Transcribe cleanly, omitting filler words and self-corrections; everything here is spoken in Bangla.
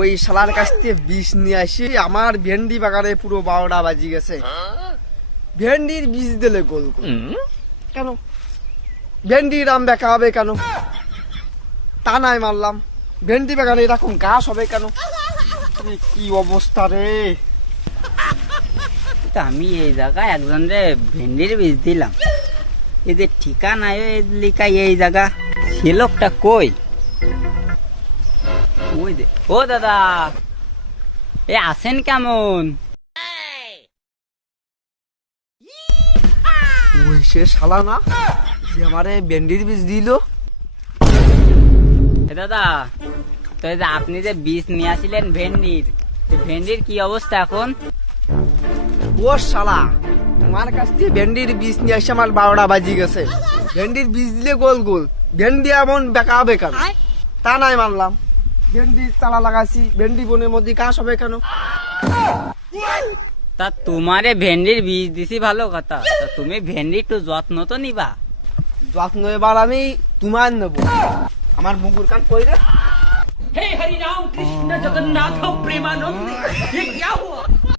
ওই শালার কাছ থেকে বীজ নিয়ে আসি আমার ভেন্ডি বাগানে পুরো 12টা বাজি গেছে। ভেন্ডির বীজ দিলে গোল গোল কেন? ভেন্ডির আম বেঁকা হবে কেন? তা নাই মারলাম, ভেন্ডি বাগানে এরকম গাছ হবে কেন? কি অবস্থা রে! আমি এই জায়গায় একজনের ভেন্ডির বীজ দিলাম, এদের ঠিকানা লিখা এই জায়গা, সে লোকটা কই? ওই যে, ও দাদা, এ আছেন কেমন? ওই সে শালা না যে আমারে ভেন্ডির বীজ দিল? এ দাদা, তো এই যে আপনি যে বীজ নিয়ে আসিলেন ভেন্ডির, ভেন্ডির কি অবস্থা এখন? ও শালা, তোমার কাছ থেকে ভেন্ডির বীজ নিয়ে আসে আমার 12টা বাজি গেছে। ভেন্ডির বীজ দিলে গোল গোল, ভেন্ডি এমন বেঁকা হবে কেন? তা নাই মানলাম, ভেন্ডির চারা লাগাইছি, ভেন্ডি বনের মধ্যে গাছ হবে কেন? তা তোমারে ভেন্ডির বীজ দিছি ভালো কথা, তা তুমি ভেন্ডির একটু যত্ন তো নিবা। যত্ন এবার আমি তোমার নেবো। আমার মুগুর কান কই রে? हे हरि राम कृष्ण जगन्नाथ प्रेमानंद, ये क्या हुआ?